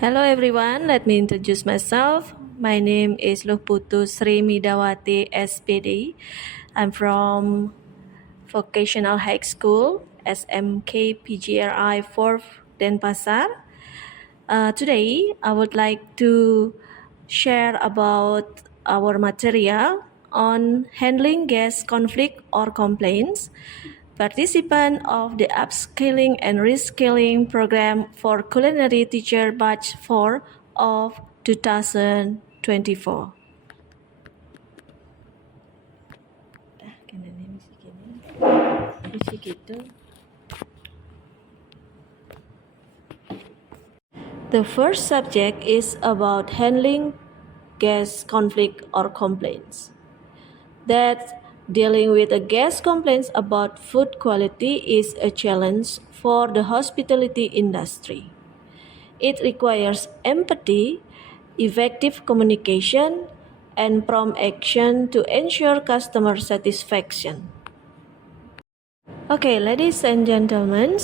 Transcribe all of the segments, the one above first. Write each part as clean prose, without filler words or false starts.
Hello everyone, let me introduce myself. My name is Luhputu Sri Midawati SPD. I'm from Vocational High School, SMK PGRI 4 Denpasar. Today, I would like to share about our material on handling guest conflict or complaints. Participant of the Upskilling and Reskilling program for Culinary Teacher Batch 4 of 2024. The first subject is about handling guest conflict or complaints. That dealing with a guest complaints about food quality is a challenge for the hospitality industry. It requires empathy, effective communication, and prompt action to ensure customer satisfaction. Okay, ladies and gentlemen,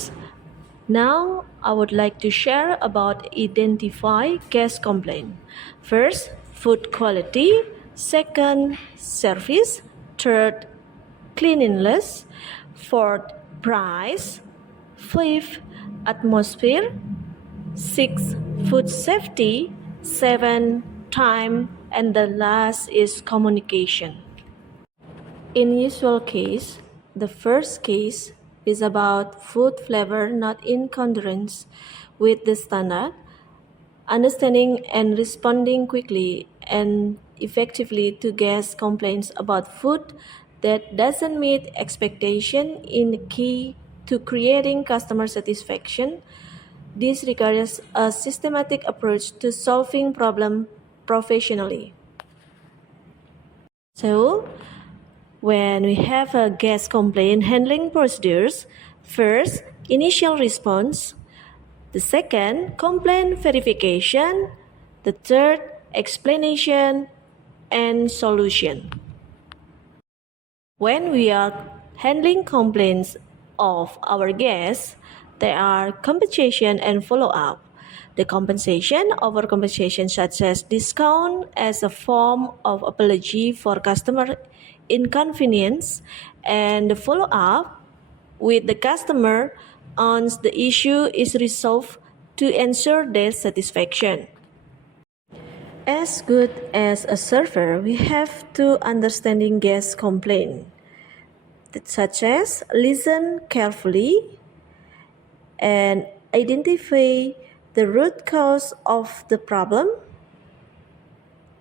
now I would like to share about identify guest complaint. First, food quality. Second, service. Third, cleanliness. Fourth, price. Fifth, atmosphere. Six, food safety. Seven, time. And the last is communication. In usual case, the first case is about food flavor not in concurrence with the standard, understanding and responding quickly and effectively to guest complaints about food that doesn't meet expectation in the key to creating customer satisfaction. This requires a systematic approach to solving problem professionally. So, when we have a guest complaint handling procedures, first, initial response. The second, complaint verification. The third, explanation and solution. When we are handling complaints of our guests, there are compensation and follow-up. The compensation, overcompensation such as discount as a form of apology for customer inconvenience, and the follow-up with the customer once the issue is resolved to ensure their satisfaction. As good as a server, we have to understanding guest complaint, such as listen carefully and identify the root cause of the problem.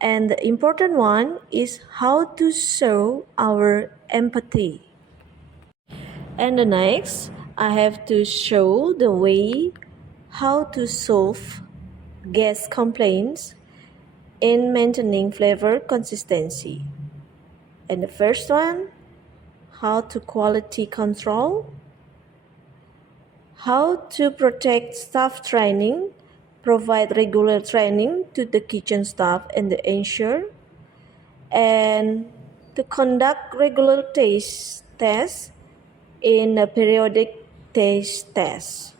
And the important one is how to show our empathy. And the next, I have to show the way how to solve guest complaints in maintaining flavor consistency. And the first one, how to quality control, how to protect staff training, provide regular training to the kitchen staff and the ensure, and to conduct regular taste tests in a periodic taste test.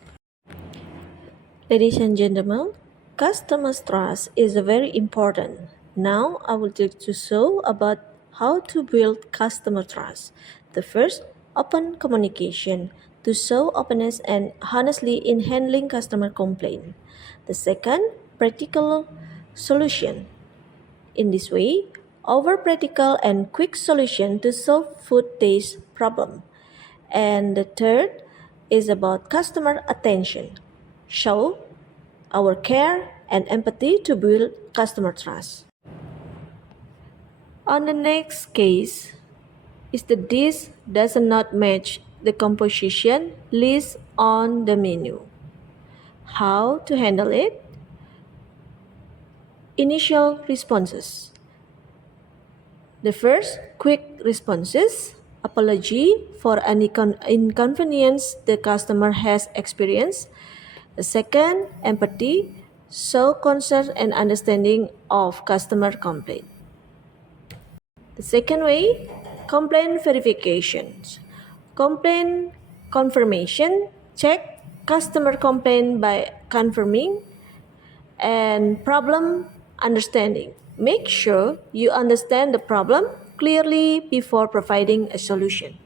Ladies and gentlemen, customer trust is very important. Now I would like to show about how to build customer trust. The first, open communication to show openness and honestly in handling customer complaint. The second, practical solution. In this way, offer practical and quick solution to solve food taste problem. And the third is about customer attention. Show our care and empathy to build customer trust. On the next case is the dish does not match the composition list on the menu. How to handle it? Initial responses. The first, quick responses. Apology for any inconvenience the customer has experienced. The second, empathy, show concern and understanding of customer complaint. The second way, complaint verifications. Complaint confirmation, check customer complaint by confirming and problem understanding. Make sure you understand the problem clearly before providing a solution.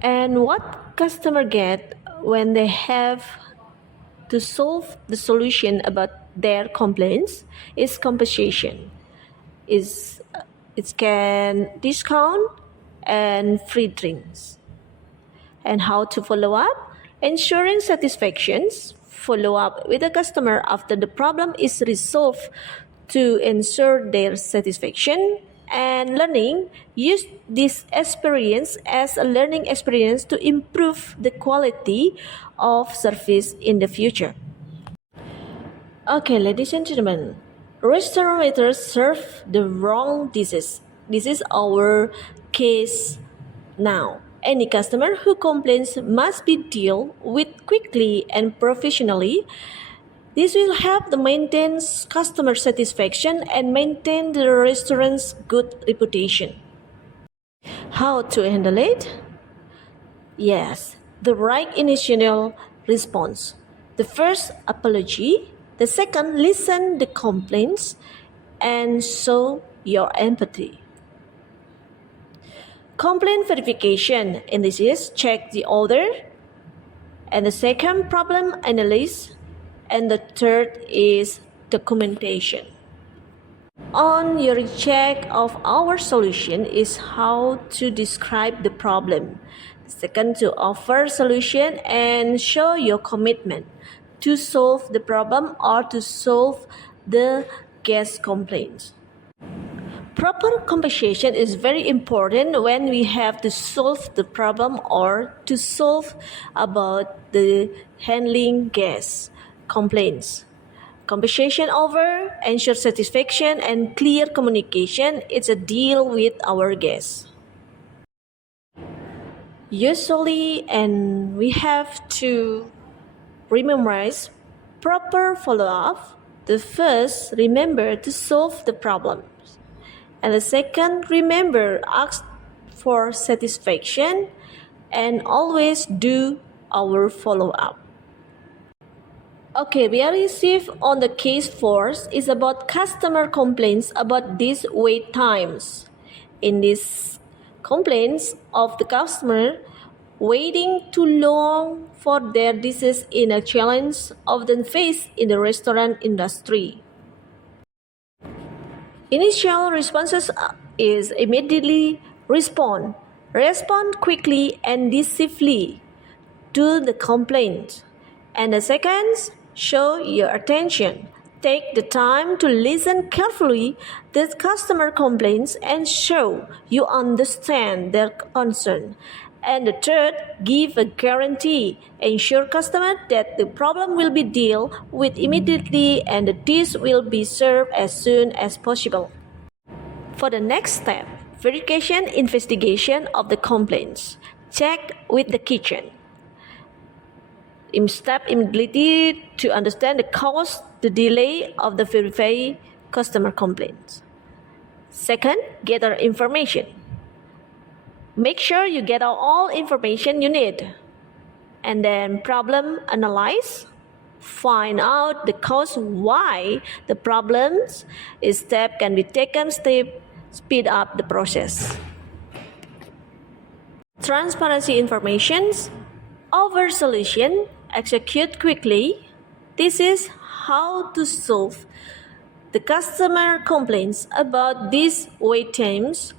And what customer get when they have to solve the solution about their complaints is compensation. Is it can discount and free drinks. And how to follow up? Ensuring satisfactions. Follow up with the customer after the problem is resolved to ensure their satisfaction. And learning, use this experience as a learning experience to improve the quality of service in the future. Okay, ladies and gentlemen, restaurant waiters serve the wrong dishes. This is our case now. Any customer who complains must be dealt with quickly and professionally. This will help to maintain customer satisfaction and maintain the restaurant's good reputation. How to handle it? Yes, the right initial response. The first, apology. The second, listen the complaints and show your empathy. Complaint verification. In this is check the order. And the second, problem analysis. And the third is documentation. On your check of our solution is how to describe the problem. Second, to offer solution and show your commitment to solve the problem or to solve the guest complaints. Proper compensation is very important when we have to solve the problem or to solve about the handling guest complaints. Compensation over, ensure satisfaction and clear communication. It's a deal with our guests. Usually, and we have to memorize proper follow-up. The first, remember to solve the problems. And the second, remember ask for satisfaction and always do our follow-up. Okay, we are received on the case 4 is about customer complaints about these wait times. In these complaints of the customer waiting too long for their dishes in a challenge often faced in the restaurant industry. Initial responses is immediately respond quickly and decisively to the complaint. And the second, show your attention. Take the time to listen carefully to the customer complaints and show you understand their concern. And the third, give a guarantee. Ensure customer that the problem will be dealt with immediately and the dish will be served as soon as possible. For the next step, verification investigation of the complaints. Check with the kitchen. Step immediately to understand the cause, the delay of the verified customer complaints. Second, gather information. Make sure you get all information you need. And then problem analyze. Find out the cause why the problems. A step can be taken speed up the process. Transparency informations. Over solution. Execute quickly. This is how to solve the customer complaints about these wait times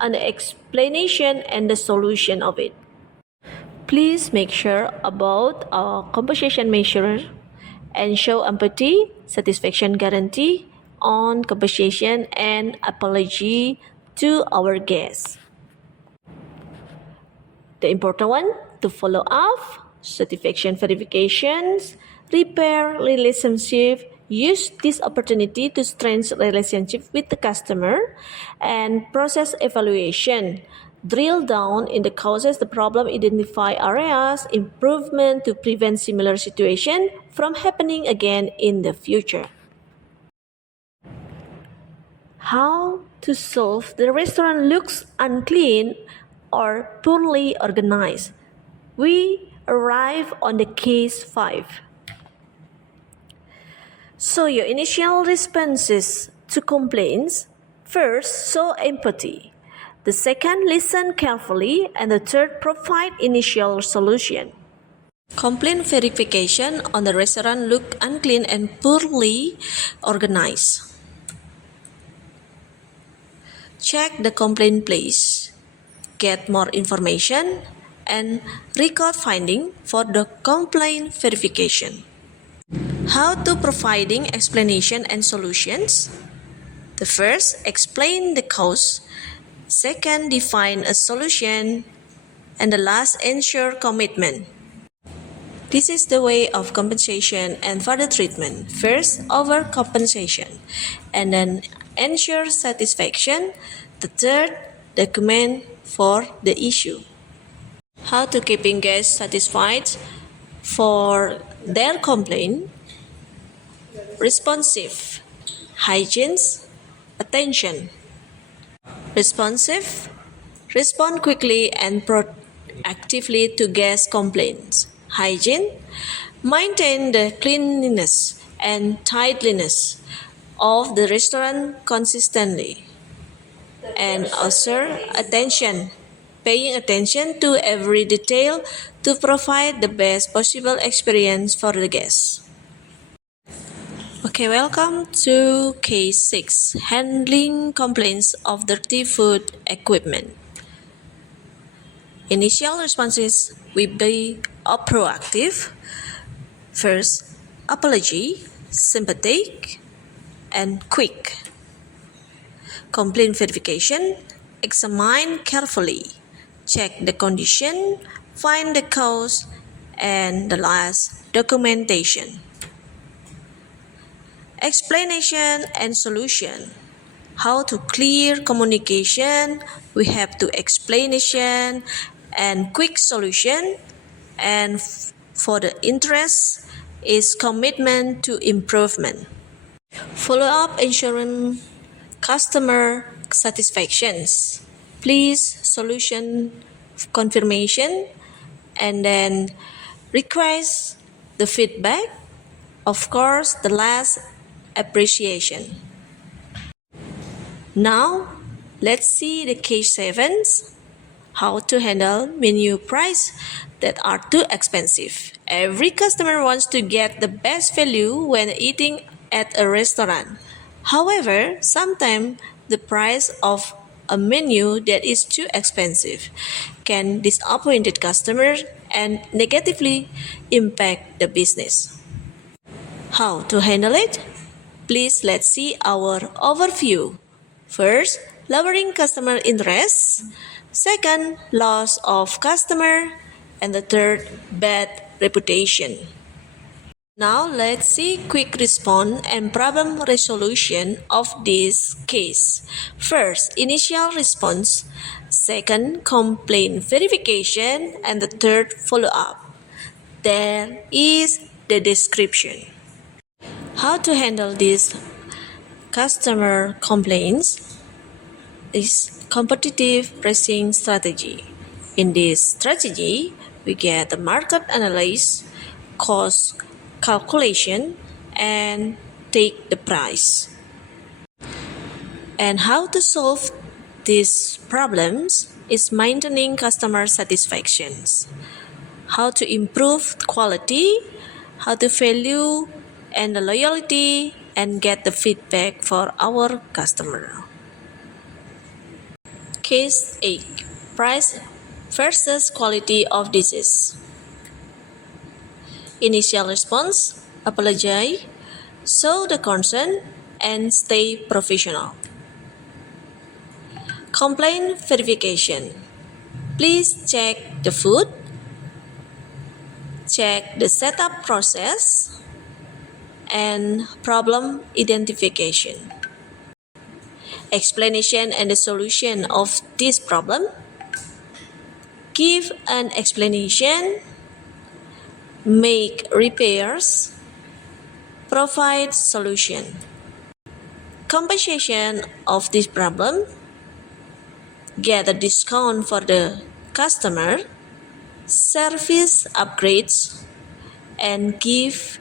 and the explanation and the solution of it. Please make sure about our compensation measure and show empathy, satisfaction guarantee on compensation and apology to our guests. The important one, to follow up, satisfaction verifications, repair relationship, use this opportunity to strengthen relationship with the customer, and process evaluation. Drill down in the causes, the problem, identify areas, improvement to prevent similar situation from happening again in the future. How to solve the restaurant looks unclean or poorly organized. We arrive on the case 5. So your initial responses to complaints: first, show empathy. The second, listen carefully. And the third, provide initial solution. Complaint verification on the restaurant looked unclean and poorly organized. Check the complaint please. Get more information and record finding for the complaint verification. How to providing explanation and solutions? The first, explain the cause. Second, define a solution. And the last, ensure commitment. This is the way of compensation and further treatment. First, overcompensation, and then ensure satisfaction. The third, document for the issue. How to keeping guests satisfied for their complaint? Responsive, hygiene, attention. Responsive, respond quickly and proactively to guest complaints. Hygiene, maintain the cleanliness and tidiness of the restaurant consistently. And also attention, paying attention to every detail to provide the best possible experience for the guests. Okay, welcome to case 6, handling complaints of dirty food equipment. Initial responses will be proactive. First, apology, sympathetic, and quick. Complaint verification, examine carefully, check the condition, find the cause, and the last, documentation. Explanation and solution. How to clear communication, we have to explanation and quick solution, and for the interest is commitment to improvement. Follow-up ensuring customer satisfactions. Please solution confirmation and then request the feedback. Of course, the last, appreciation. Now, let's see the case 7, how to handle menu price that are too expensive. Every customer wants to get the best value when eating at a restaurant. However, sometimes the price of a menu that is too expensive can disappoint customers and negatively impact the business. How to handle it? Please let's see our overview. First, lowering customer interest. Second, loss of customer. And the third, bad reputation. Now let's see quick response and problem resolution of this case. First, initial response. Second, complaint verification. And the third, follow-up. There is the description. How to handle these customer complaints is competitive pricing strategy. In this strategy, we get the market analysis, cost calculation, and take the price. And how to solve these problems is maintaining customer satisfactions. How to improve quality, how to value and the loyalty, and get the feedback for our customer. Case 8, price versus quality of dishes. Initial response, apologize, show the concern, and stay professional. Complaint verification. Please check the food, check the setup process, and problem identification. Explanation and the solution of this problem. Give an explanation, make repairs, provide solution. Compensation of this problem. Get a discount for the customer, service upgrades, and give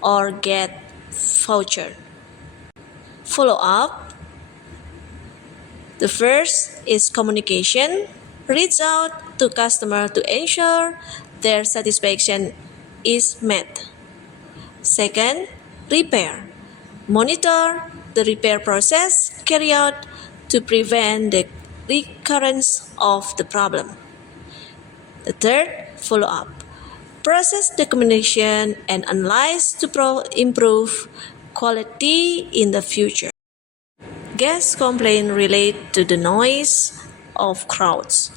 or get voucher. Follow-up. The first is communication. Reach out to customer to ensure their satisfaction is met. Second, repair. Monitor the repair process carried out to prevent the recurrence of the problem. The third, follow-up. Process documentation and analyze to improve quality in the future. Guest complaints relate to the noise of crowds.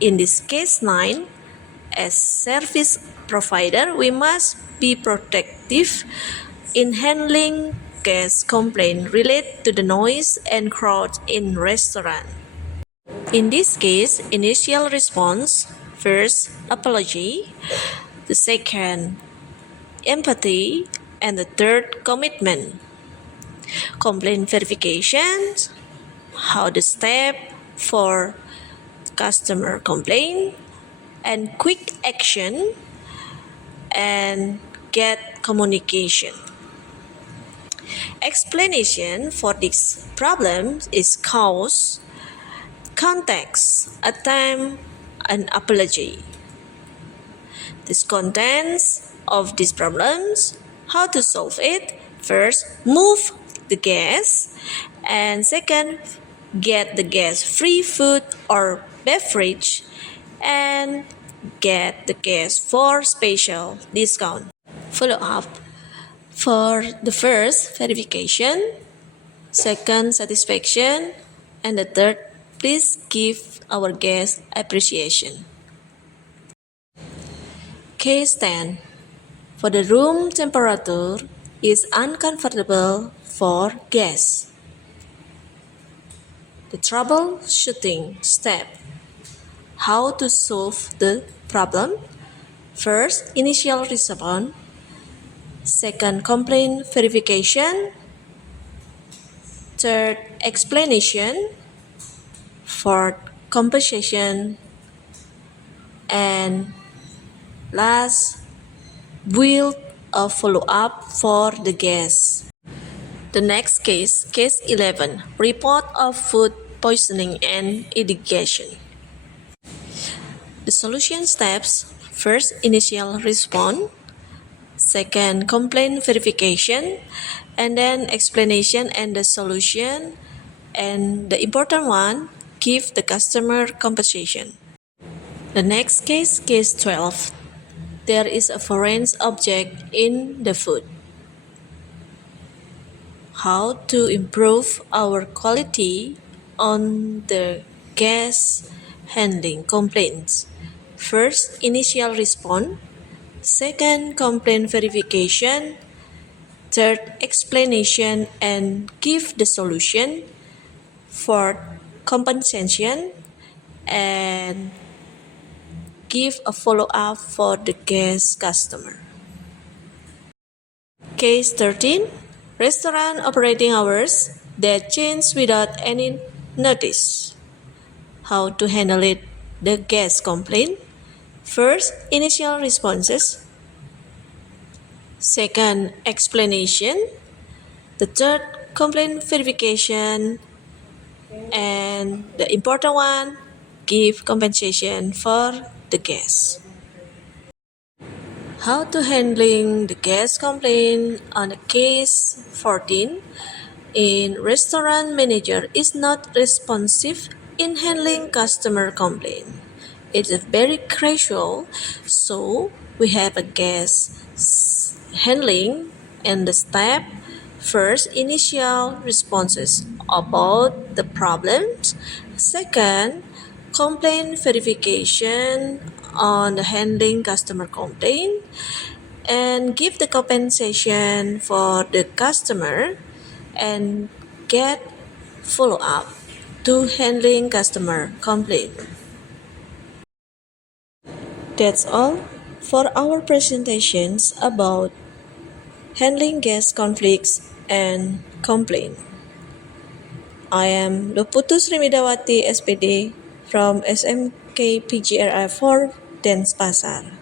In this case 9, as service provider, we must be protective in handling guest complaints related to the noise and crowds in restaurant. In this case, initial response, first, apology, the second, empathy, and the third, commitment. Complaint verification, how the step for customer complaint, and quick action, and get communication. Explanation for this problem is cause, context, attempt, and apology. This contents of these problems, how to solve it. First, move the guest, and second, get the guest free food or beverage, and get the guest for special discount. Follow up. For the first, verification, second, satisfaction, and the third, please give our guest appreciation. Case 10. For the room temperature is uncomfortable for guests. The troubleshooting step. How to solve the problem. First, initial response. Second, complaint verification. Third, explanation. Fourth, compensation. And last, build a follow-up for the guests. The next case, case 11, report of food poisoning and indigestion. The solution steps, first, initial response, second, complaint verification, and then explanation and the solution, and the important one, give the customer compensation. The next case, case 12, there is a foreign object in the food. How to improve our quality on the guest handling complaints. First, initial response. Second, complaint verification. Third, explanation and give the solution. Fourth, compensation. And give a follow-up for the guest customer. Case 13. Restaurant operating hours that change without any notice. How to handle it, the guest complaint. First, initial responses. Second, explanation. The third, complaint verification. And the important one, give compensation for the guest. How to handling the guest complaint on a case 14. In restaurant manager is not responsive in handling customer complaint. It's very casual, so we have a guest handling and the step. First, initial responses about the problems. Second, complaint verification on the handling customer complaint, and give the compensation for the customer, and get follow-up to handling customer complaint. That's all for our presentations about handling guest conflicts and complaint. I am Luputus Rimidawati SPD from SMK PGRI 4 Denpasar.